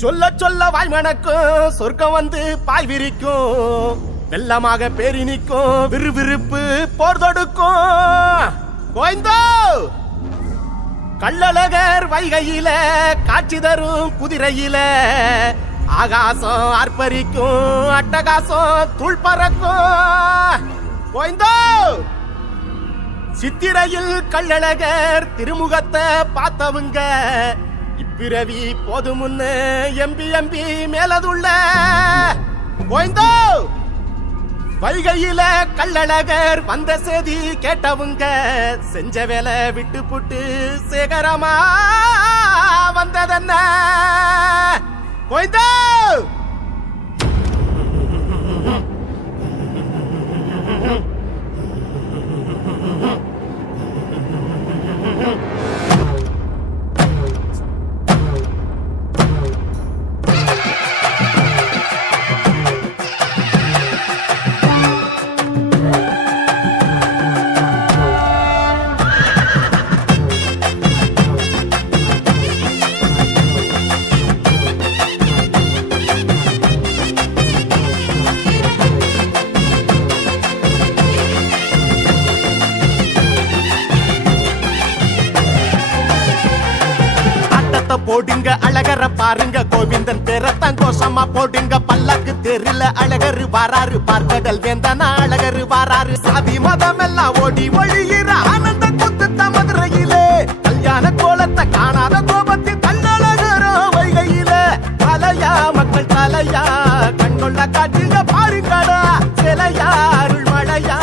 சொல்ல சொல்ல வாய் மணக்கும் சொர்க்கம் வந்து பாய் விரிக்கும். வெள்ளமாக பேரி நிற்கும் விறுவிறுப்பு போர் தொடுக்கும். கோயந்தோ! கள்ளழகர் வைகையில காட்சி தரும் குதிரையில ஆகாசம் ஆர்ப்பரிக்கும் அட்டகாசம் தூள் பறக்கும். கோயந்தோ! சித்திரையில் கள்ளழகர் திருமுகத்தை பார்த்தவங்க இப்பிறவி போதுமுன்னு எம்பி எம்பி மேலதுள்ள கோயந்தோ வைகையில கள்ளழகர் வந்த செய்தி கேட்டவங்க செஞ்ச வேலை விட்டு புட்டு சேகரமா வந்ததென்ன? கோயந்தோ பாருங்க கோவிந்தன் பேரத்தான் கோஷமா போடுங்க. பல்லாக்கு தெருல அழகரு வாராரு பார்க்கடல் வேந்தனா அழகரு வாராரு. சாதி மதம் எல்லாம் ஓடி ஒழியிற ஆனந்த குத்து மதுரையிலே. கல்யாண கோலத்தை காணாத கோபத்தில் கண்ணழகரோ வைகையில. தலையா மக்கள் தலையா கண்கொள்ள காட்டுங்க பாருங்கடா. சிலையா அருள் மழையா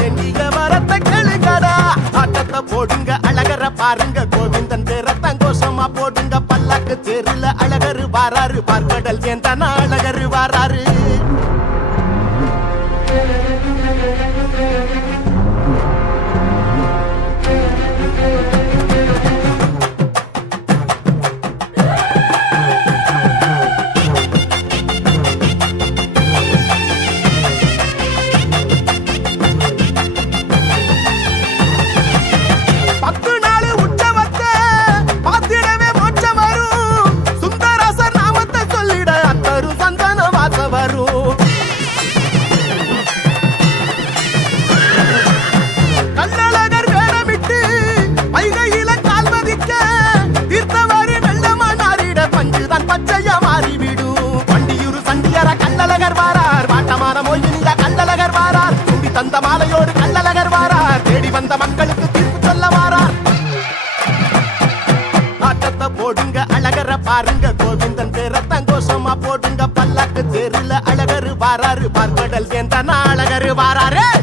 வெண்டிக வரத்தை கேளுங்கடா. ஆட்டத்தை போடுங்க அழகர பாருங்க கோவிந்தன் பேரத்தான் கோஷமா போடுங்க பல்லாக்கு தெருல அழகரு வாராரு பார்க்கடல் வேந்தனா அழகரு வாராரு? மாறிவிடும் வண்டியூர் சண்டியர கள்ளழகர் வாரார். வாட்டமான மொழியில கள்ளழகர் வாரார். சுடி தந்த மாலையோடு கள்ளழகர் வாரார். தேடி வந்த மக்களுக்கு தீர்ப்பு சொல்ல வாரார். ஆட்டத்தை போடுங்க அழகர பாருங்க. கோவிந்தன் பேரத்தான் தங்கோஷமா போடுங்க. பல்லாக்கு தெருல அழகரு வாராரு. பார்க்கடல் சேர்ந்த அழகரு வாராரு.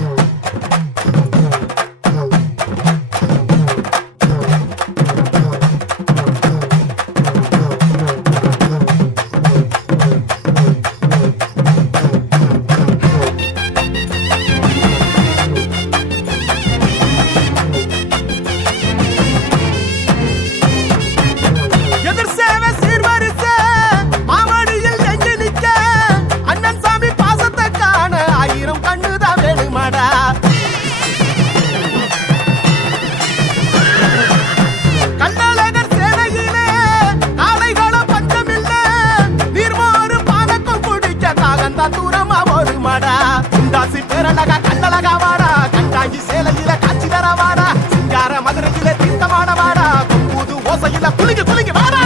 குளிங்க குளிங்க வாடா!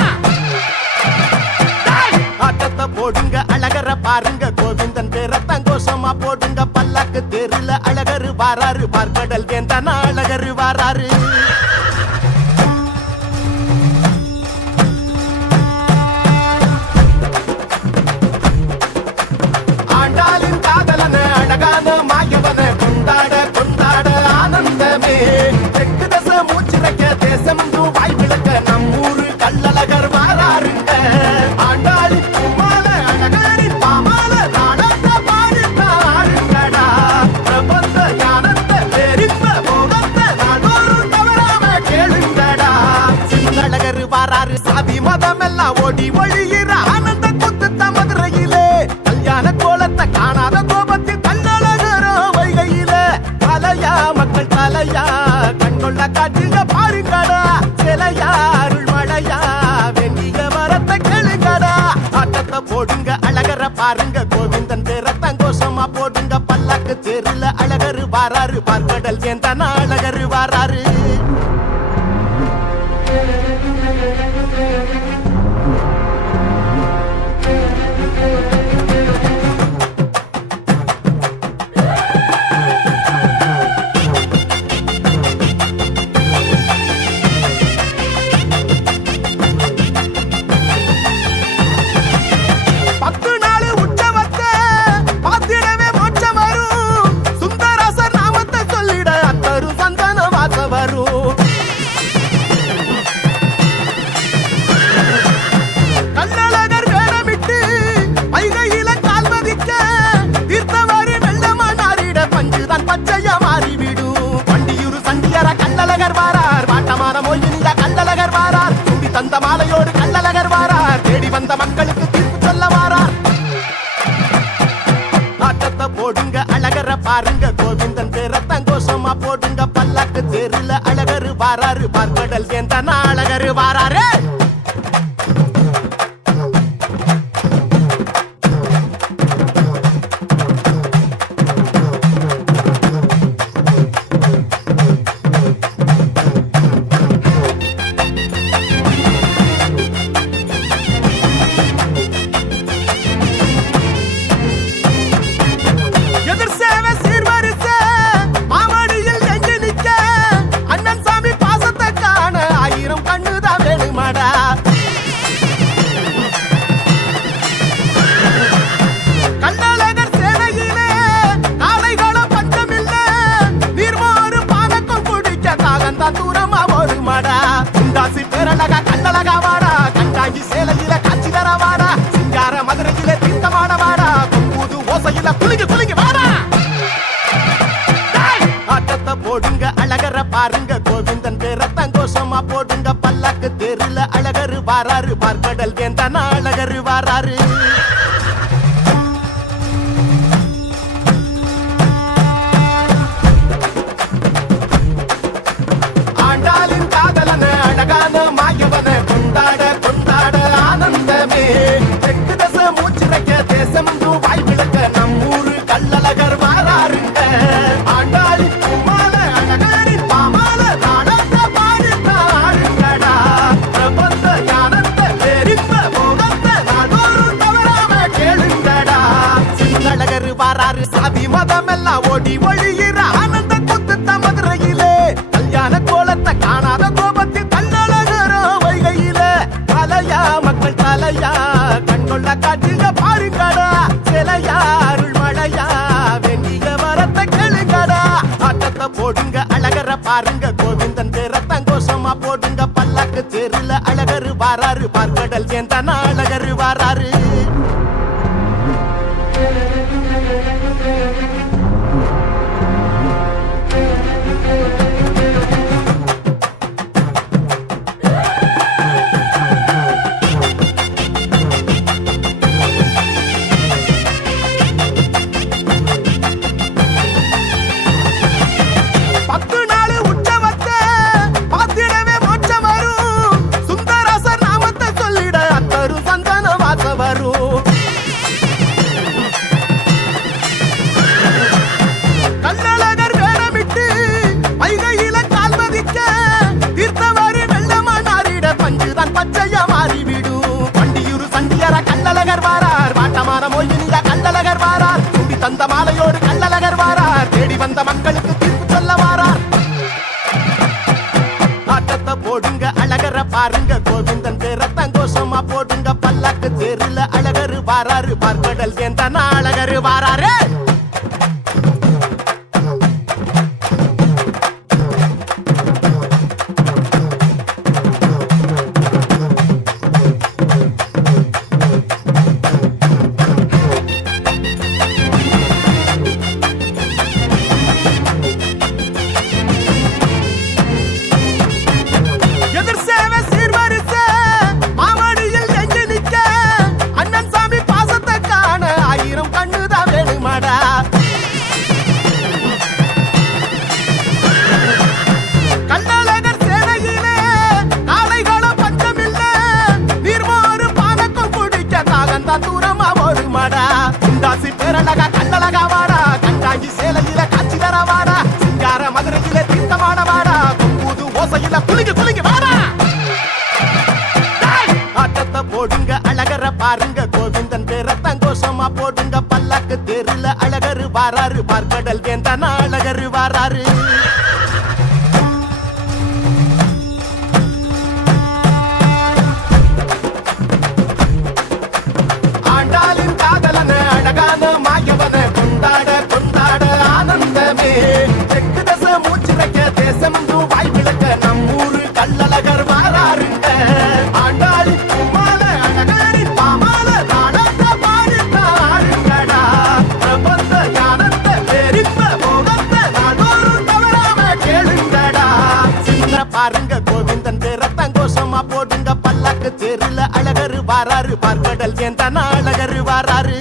ஆட்டத்தை போடுங்க அழகர பாருங்க. கோவிந்தன் பேரத்தான் தங்கோஷமா போடுங்க. பல்லாக்கு தெருல அழகரு வாராரு. பார்க்கடல் வேந்தனா அழகரு வாராரு. காட்டுக பாருங்கடா. சிலையா அருள் மழையா வெண்டிய மரத்தை கேளுங்கடா ஆட்டத்தை போடுங்க அழகர பாருங்க. கோவிந்தன் தேர தங்கோஷமா போடுங்க. பல்லாக்கு தெருல அழகரு வாராரு. பார்க்கடல் சேர்ந்தானா அழகரு வாராரு. தந்த மாலையோடு கள்ளழகர் வாரார் தேடி வந்த மக்களுக்கு தீர்ப்பு சொல்ல வாரார் ஆட்டத்தை போடுங்க அழகர பாருங்க. கோவிந்தன் பேரத்தான் தங்கோஷமா போடுங்க. பல்லாக்கு தேருல அழகரு வாராரு. பார்க்கடல் வேந்தனா அழகரு வாராரு. கோஷமா போடுங்க பல்லாக்கு. தெருல அழகரு வாராரு பார்க்கடல் வேந்தனா அழகரு வாராரு. ஆண்டாளின் காதலன அழகான மாயவன கொண்டாட கொண்டாட ஆனந்தமே. தெற்கு தச மூச்சிரைக்க தேசம் வாய் விளக்க எல்லாம் ஆனந்த குத்து மதுரையிலே கல்யாண கோலத்தை காணாத கோபத்தில் கண்ணழகரோ வைகையிலே. தலையா மக்கள் தலையா கண்கொள்ள காட்டுங்க பாருங்கடா. சிலையா அருள் மழையா வெண்ணிய வரத்தை கேளுங்கடா. ஆட்டத்தை போடுங்க அழகர பாருங்க. கோவிந்தன் பேரத்தான் கோஷமா போடுங்க. பல்லாக்கு தேருல அழகரு வாராரு. பார்க்கடல் வேந்தனா அழகரு வாராரு. போடுங்க அழகர பாருங்க. கோவிந்தன் பேர தங்கோஷமா போடுங்க. பல்லாக்கு தேருல அழகரு வாராரு. பார்க்கடல் வேந்தனா அழகரு வாராரு. அழகாவாடா வாடா கண்டாங்கி சேலையில காட்சி தரவாடா சிங்கார மதுரையில தீர்த்தமான வாடா கொம்பூது ஓசையில குலுங்கி குலுங்கி வாடா. ஆட்டத்தை போடுங்க அழகர பாருங்க கோவிந்தன் பேர தங்கோஷமா போடுங்க பல்லாக்கு தெருல அழகரு வாராரு பார்க்கடல் வேந்தனா அழகரு வாராரு. தெற்கு தச மூச்சு வைக்க வாய் விளக்க. நம்மூரு கள்ளழகர் வாராருங்க. ஆண்டாளின் பூமால அழகாரின் பாமால நாடக பாடிட்டாருங்கடா. பிரபந்த ஞானத்தை பெரிந்த போகத்தை நாடோறும் தவறாம கேளுங்கடா. சின்ன பாருங்க கோவிந்தன் பேர தங்கோஷமா போடுங்க. பல்லாக்கு தெருல அழகரு வாராரு பார்க்கடல் வேந்தனா அழகரு வாராரு.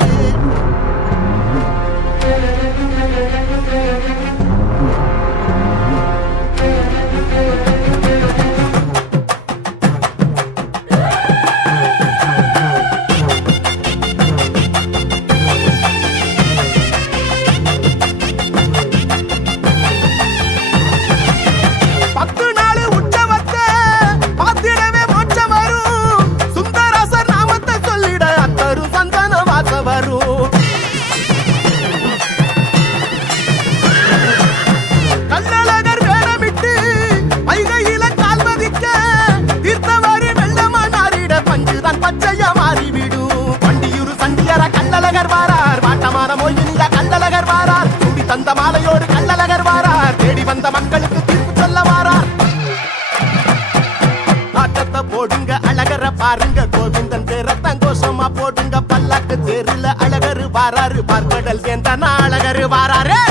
போடுங்க அழகர பாருங்க கோவிந்தன் பேர தங்கோஷமா போடுங்க. பல்லாக்கு தெருல அழகரு வாராரு பார்க்கடல் வேந்தனா அழகரு வாராரு.